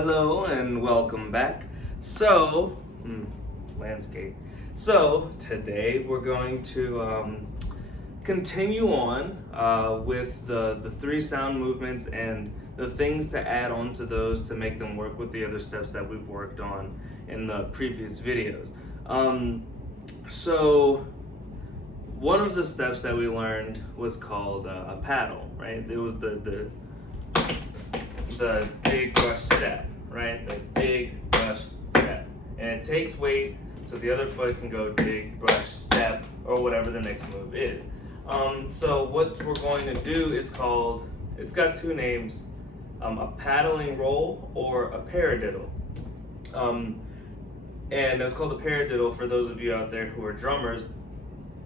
Hello and welcome back. So, landscape. So today we're going to continue on with the three sound movements and the things to add on to those to make them work with the other steps that we've worked on in the previous videos. So one of the steps that we learned was called a paddle, right? It was the big brush step, right? The big brush step. And it takes weight so the other foot can go big brush step or whatever the next move is. So what we're going to do is called, it's got two names, a paddling roll or a paradiddle. And it's called a paradiddle for those of you out there who are drummers.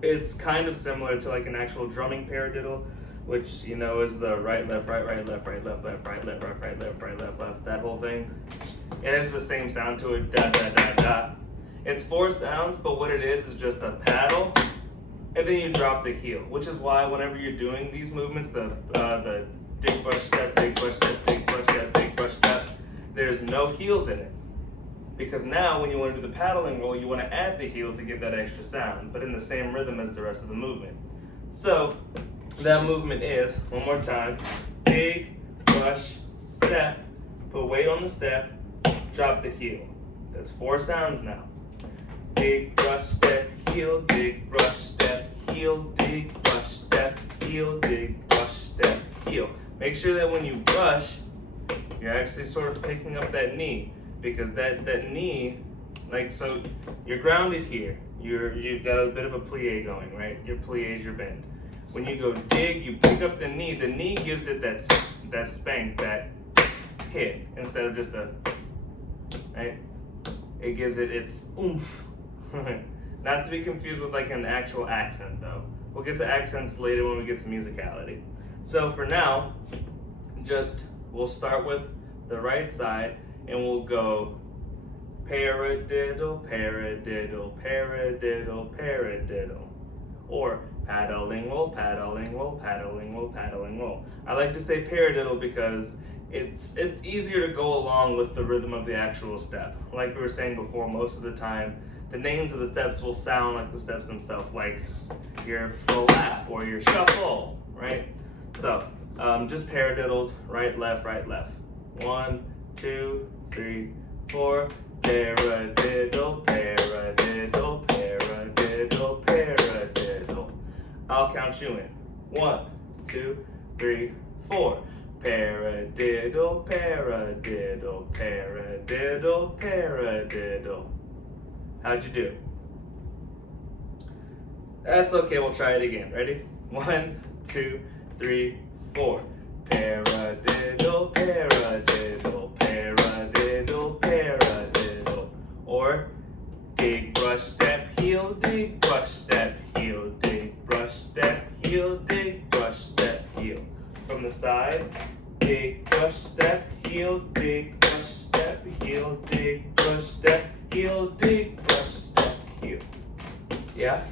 It's kind of similar to like an actual drumming paradiddle, which you know is the right, left, right, right, left, right, left, left, right, left, right, left, right, left, left, that whole thing. It has the same sound to it, da, da, da, da. It's four sounds, but what it is just a paddle, and then you drop the heel, which is why whenever you're doing these movements, the big brush step, big brush step, big brush step, big brush step, there's no heels in it. Because now when you want to do the paddling roll, you want to add the heel to get that extra sound, but in the same rhythm as the rest of the movement. So that movement is, one more time, big brush step, put weight on the step, drop the heel. That's four sounds now. Big brush step, heel, big brush step, heel, big brush step, heel, big brush step, heel. Make sure that when you brush, you're actually sort of picking up that knee, because that knee, like, so you're grounded here. You've got a bit of a plie going, right? Your plie is your bend. When you go dig, you pick up the knee gives it that spank, that hit, instead of just a, right? It gives it its oomph. Not to be confused with like an actual accent though. We'll get to accents later when we get to musicality. So for now, we'll start with the right side and we'll go paradiddle, paradiddle, paradiddle, paradiddle. Or paddling roll, paddling roll, paddling roll, paddling roll. I like to say paradiddle because it's easier to go along with the rhythm of the actual step. Like we were saying before, most of the time, the names of the steps will sound like the steps themselves, like your flap or your shuffle, right? So, just paradiddles, right, left, right, left. 1, 2, 3, 4. Paradiddle, paradiddle, paradiddle, paradiddle. I'll count you in. 1, 2, 3, 4. Paradiddle, paradiddle, paradiddle, paradiddle. How'd you do? That's okay, we'll try it again. Ready? 1, 2, 3, 4. Paradiddle, paradiddle, paradiddle, paradiddle. Or big brush step, heel, dig, brush step, heel, dig, brush step, heel, dig, brush step, heel. From the side, big brush step, heel, dig, brush step, heel, dig, brush step, heel, dig, brush step, heel. Yeah?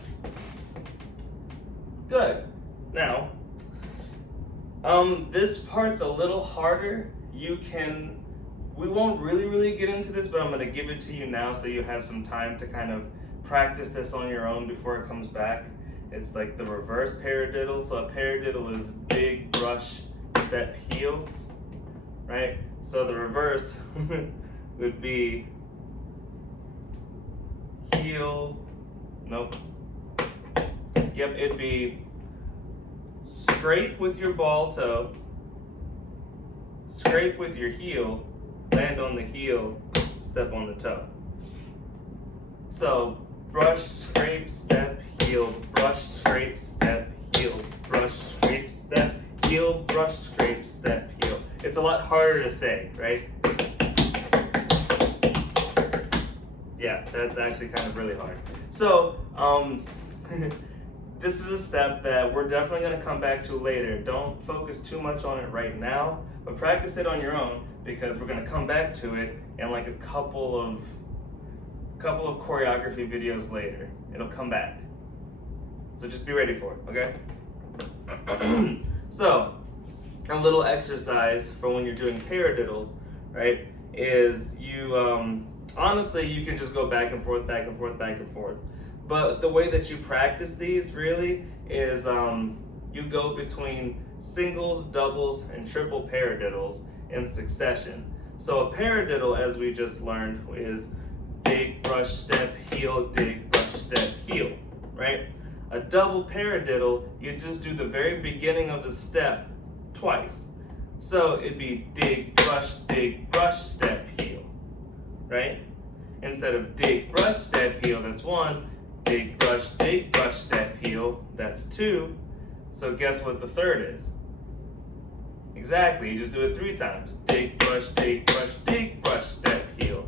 Good. Now, this part's a little harder. We won't really get into this, but I'm gonna give it to you now so you have some time to kind of practice this on your own before it comes back. It's like the reverse paradiddle. So a paradiddle is big brush step heel, right? So the reverse would be heel, nope. Yep, it'd be scrape with your ball toe, scrape with your heel, land on the heel, step on the toe. So brush, scrape, step, heel, brush, scrape, step, heel, brush, scrape, step, heel, brush, scrape, step, heel. It's a lot harder to say, right? Yeah, that's actually kind of really hard. So, this is a step that we're definitely going to come back to later. Don't focus too much on it right now, but practice it on your own because we're going to come back to it in like a couple of choreography videos later. It'll come back. So just be ready for it, okay? So, a little exercise for when you're doing paradiddles, right, is you, honestly, you can just go back and forth, back and forth, back and forth. But the way that you practice these really is you go between singles, doubles, and triple paradiddles in succession. So a paradiddle, as we just learned, is dig, brush, step, heel, dig, brush, step, heel, right? A double paradiddle, you just do the very beginning of the step twice. So it'd be dig, brush, step, heel, right? Instead of dig, brush, step, heel, that's one. Dig, brush, step, heel, that's two. So guess what the third is? Exactly, you just do it 3 times. Dig, brush, step, heel.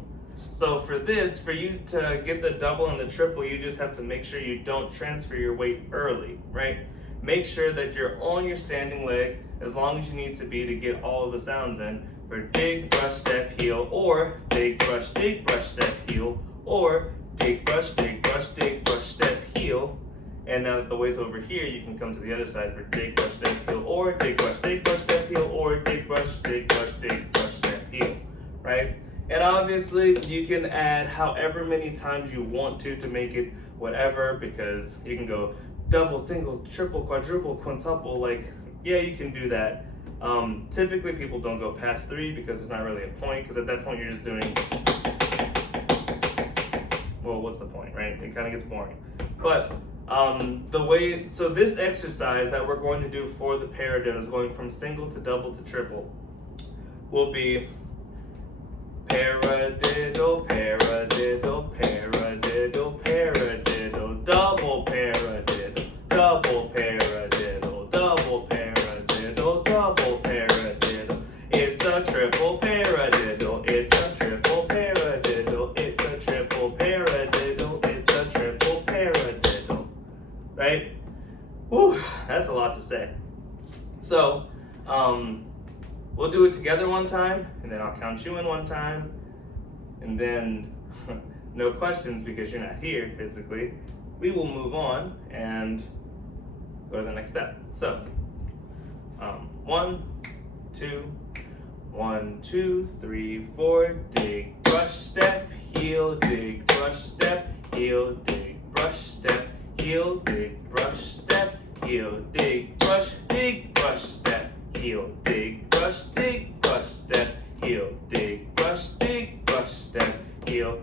So for this, for you to get the double and the triple, you just have to make sure you don't transfer your weight early, right? Make sure that you're on your standing leg as long as you need to be to get all of the sounds in for dig, brush, step, heel, or dig, brush, step, heel, or dig, brush, step, heel. And now that the weight's over here, you can come to the other side for dig, brush, step, heel, or dig, brush, step, heel, or dig, brush, step, heel, right? And obviously, you can add however many times you want to make it whatever, because you can go double, single, triple, quadruple, quintuple, like, yeah, you can do that. Typically, people don't go past 3 because it's not really a point, because at that point, you're just doing, well, what's the point, right? It kind of gets boring. But so this exercise that we're going to do for the paradiddle is going from single to double to triple will be paradiddle, paradiddle, paradiddle, paradiddle, double paradiddle, double paradiddle, double paradiddle, double paradiddle. It's a triple paradiddle, it's a triple paradiddle, it's a triple paradiddle, it's a triple paradiddle. Right? Whew, that's a lot to say. So, we'll do it together one time, and then I'll count you in one time, and then no questions because you're not here physically. We will move on and go to the next step. So, 1, 2, 1, 2, 3, 4. Dig, brush, step, heel, dig, brush, step, heel, dig, brush, step, heel, dig, brush, step, heel, dig, brush, step, heel, dig, brush, step, heel, dig, brush, step, heel,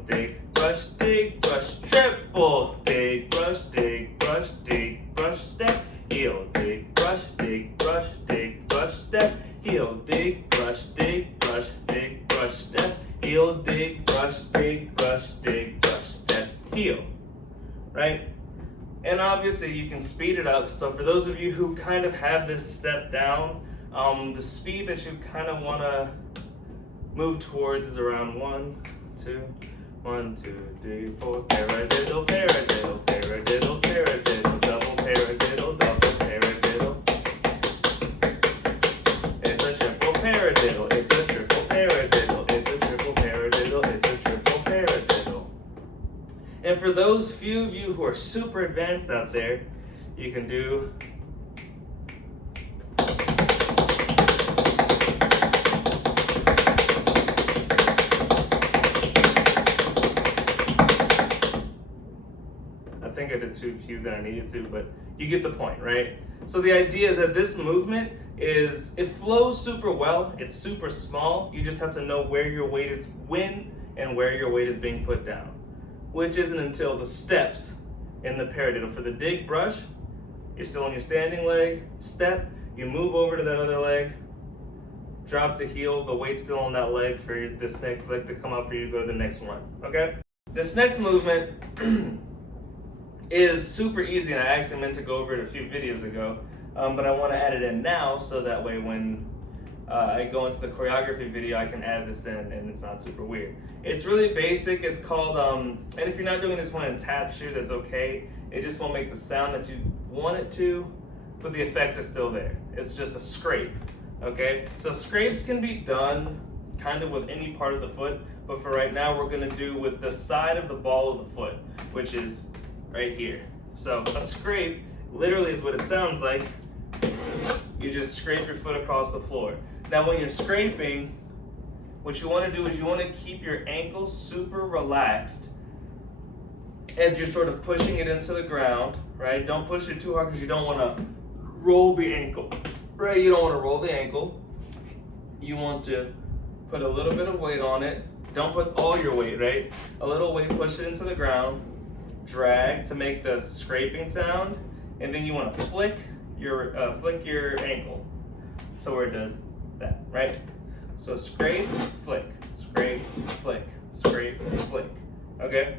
dig, brush, triple, dig, brush, step, heel, dig, brush, step, heel, dig, brush, step, heel, dig, brush, step, heel, right? And obviously you can speed it up. So for those of you who kind of have this step down, the speed that you kind of want to move towards is around 1, 2, 1, 2, 3, 4. Paradiddle, paradiddle, paradiddle, paradiddle, double paradiddle, double paradiddle. It's a triple paradiddle, it's a triple paradiddle, it's a triple paradiddle, it's a triple paradiddle. And for those few of you who are super advanced out there, you can do I think I did too few that I needed to, but you get the point, right? So the idea is that this movement it flows super well, it's super small, you just have to know where your weight is and where your weight is being put down, which isn't until the steps in the paradiddle. For the dig, brush, you're still on your standing leg, step, you move over to that other leg, drop the heel, the weight's still on that leg for this next leg to come up for you to go to the next one, okay? This next movement is super easy, and I actually meant to go over it a few videos ago, but I want to add it in now so that way when I go into the choreography video, I can add this in and it's not super weird. It's really basic. It's called, and if you're not doing this one in tap shoes, that's okay. It just won't make the sound that you want it to, but the effect is still there. It's just a scrape, okay? So scrapes can be done kind of with any part of the foot, but for right now, we're gonna do with the side of the ball of the foot, which is right here. So a scrape literally is what it sounds like. You just scrape your foot across the floor. Now when you're scraping, what you want to do is you want to keep your ankle super relaxed as you're sort of pushing it into the ground, right? Don't push it too hard because you don't want to roll the ankle, right? You don't want to roll the ankle. You want to put a little bit of weight on it. Don't put all your weight, right? A little weight, push it into the ground, drag to make the scraping sound, and then you want to flick your ankle to where it does that, right? So scrape, flick, scrape, flick, scrape, flick. Okay?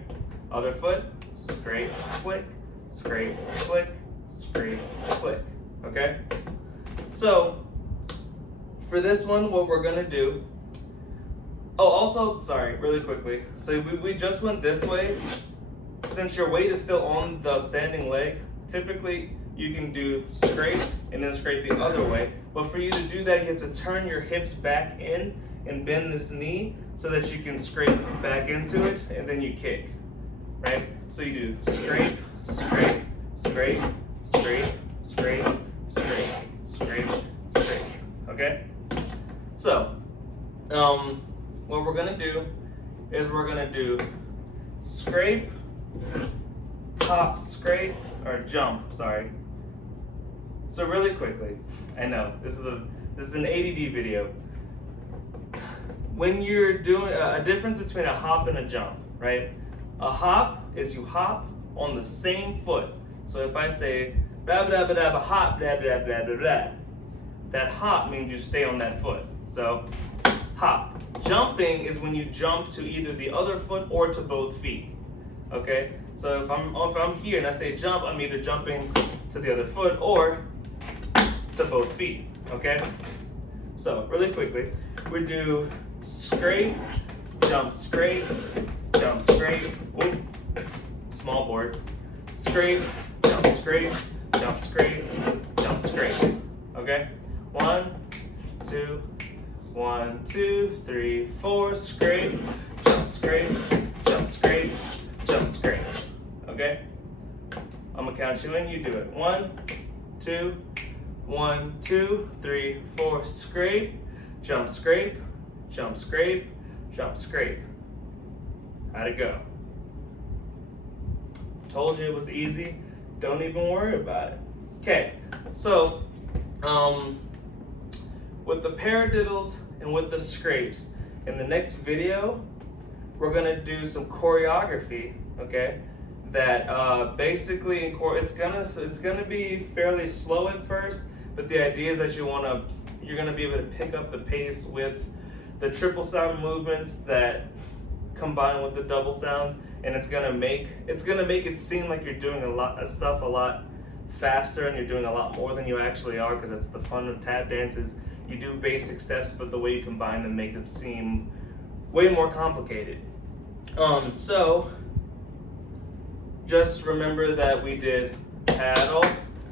Other foot, scrape, flick, scrape, flick, scrape, flick. Okay? So for this one, what we're gonna do, oh, also, sorry, really quickly. So we just went this way. Since your weight is still on the standing leg, typically you can do scrape and then scrape the other way. But for you to do that, you have to turn your hips back in and bend this knee so that you can scrape back into it, and then you kick, right? So you do scrape, scrape, scrape, scrape, scrape, scrape, scrape, scrape, okay? So, what we're gonna do is we're gonna do scrape, hop, scrape, or jump, sorry. So really quickly, I know, this is an ADD video. When you're doing a difference between a hop and a jump, right? A hop is you hop on the same foot. So if I say, blah, blah, blah, blah, hop, blah, blah, blah, blah, blah, that hop means you stay on that foot. So, hop. Jumping is when you jump to either the other foot or to both feet. Okay? So if I'm here and I say jump, I'm either jumping to the other foot or to both feet. Okay? So, really quickly, we do scrape, jump, scrape, jump, scrape. Whoop. Small board. Scrape, jump, scrape, jump, scrape, jump, scrape. Okay? 1, 2, 1, 2, 3, 4. Scrape, jump, scrape, jump, scrape, jump, scrape. Okay? I'm gonna count you in. You do it. 1, 2, 1, 2, 3, 4. Scrape, jump, scrape, jump, scrape, jump, scrape. How'd it go? Told you it was easy. Don't even worry about it. Okay, so with the paradiddles and with the scrapes, in the next video, we're gonna do some choreography. Okay, that basically it's gonna be fairly slow at first, but the idea is that you're gonna be able to pick up the pace with the triple sound movements that combine with the double sounds, and it's gonna make it seem like you're doing a lot of stuff a lot faster and you're doing a lot more than you actually are, because that's the fun of tap dances. You do basic steps, but the way you combine them make them seem way more complicated. So just remember that we did paddle,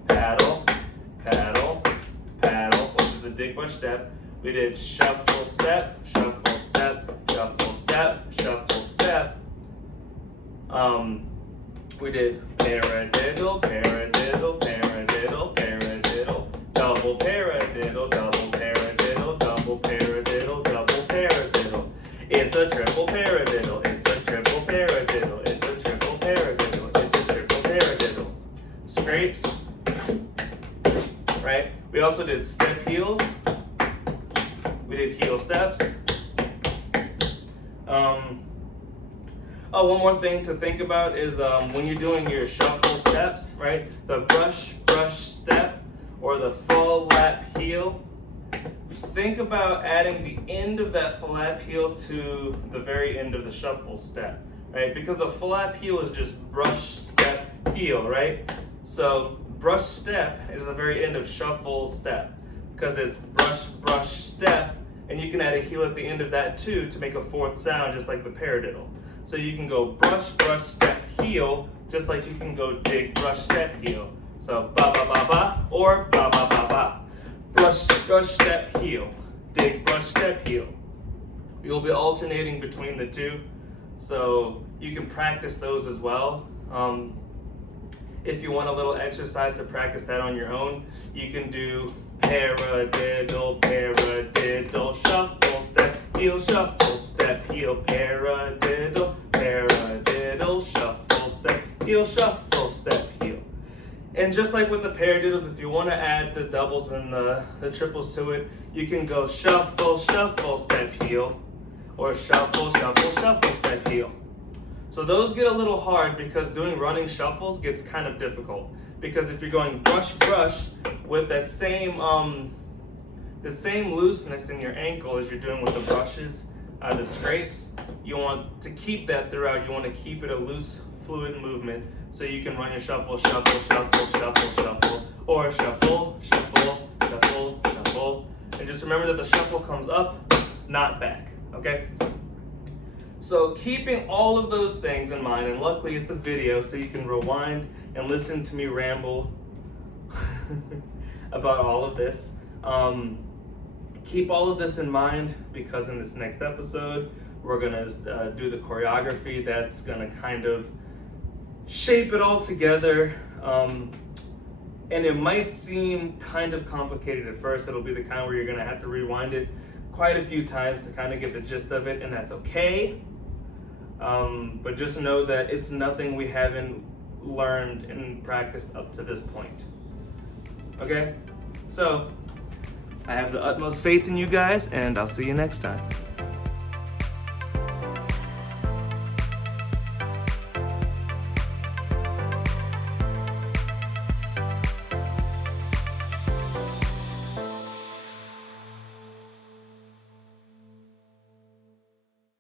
paddle, paddle, paddle, which is the dig brush step. We did shuffle step, shuffle step, shuffle step, shuffle step. We did paradiddle, paradiddle, paradiddle, paradiddle, double paradiddle, double paradiddle, double paradiddle, double paradiddle. It's a triple paradiddle, it's a triple paradiddle, it's a triple paradiddle, it's a triple paradiddle. Scrapes, right? We also did step heels. We did heel steps. Oh, one more thing to think about is when you're doing your shuffle steps, right? The brush, brush step, or the full lap heel. Think about adding the end of that full lap heel to the very end of the shuffle step, right? Because the full lap heel is just brush, step, heel, right? So brush step is the very end of shuffle step, because it's brush, brush, step, and you can add a heel at the end of that too to make a fourth sound, just like the paradiddle. So you can go brush, brush, step, heel, just like you can go dig, brush, step, heel. So ba ba ba ba, or ba ba ba ba. Brush, brush, step, heel. Dig, brush, step, heel. You'll be alternating between the two, so you can practice those as well. If you want a little exercise to practice that on your own, you can do paradiddle, paradiddle, shuffle step, heel, shuffle, step, heel, paradiddle, paradiddle, shuffle, step, heel, shuffle, step, heel. And just like with the paradiddles, if you want to add the doubles and the triples to it, you can go shuffle, shuffle, step, heel, or shuffle, shuffle, shuffle, step, heel. So those get a little hard because doing running shuffles gets kind of difficult. Because if you're going brush, brush with that same the same looseness in your ankle as you're doing with the brushes, the scrapes, you want to keep that throughout. You want to keep it a loose, fluid movement so you can run your shuffle, shuffle, shuffle, shuffle, shuffle, or shuffle, shuffle, shuffle, shuffle. And just remember that the shuffle comes up, not back, okay? So keeping all of those things in mind, and luckily it's a video so you can rewind and listen to me ramble about all of this. Keep all of this in mind because in this next episode, we're gonna do the choreography that's gonna kind of shape it all together. And it might seem kind of complicated at first. It'll be the kind where you're gonna have to rewind it quite a few times to kind of get the gist of it, and that's okay. But just know that it's nothing we haven't learned and practiced up to this point. Okay? So, I have the utmost faith in you guys, and I'll see you next time.